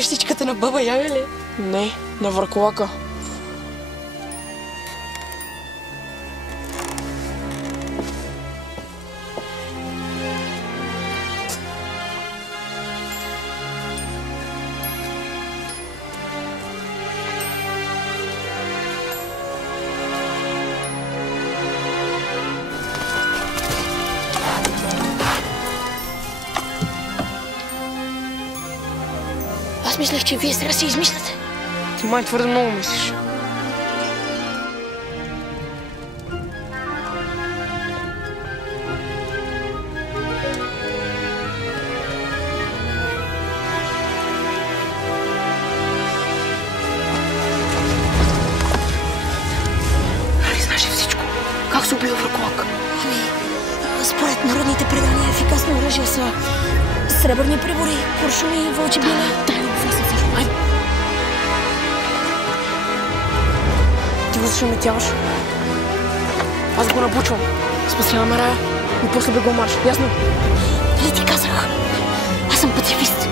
къщичката на баба Яга ли? Не, на Върколака. Аз мислех, че вие сега си измисляте. Ти май твърде много мислиш. Нали знаеш всичко? Как се убива Върколак? Според народните предания ефикасно оръжие са сребърни прибори, куршуми и вълчи биле. Дай го влезна всичко. Айде. Ти го зашеметяваш. Аз го набучвам. Спасяваме Рая и после бегом марш. Ясно? Нали ти казах? Аз съм пацифист.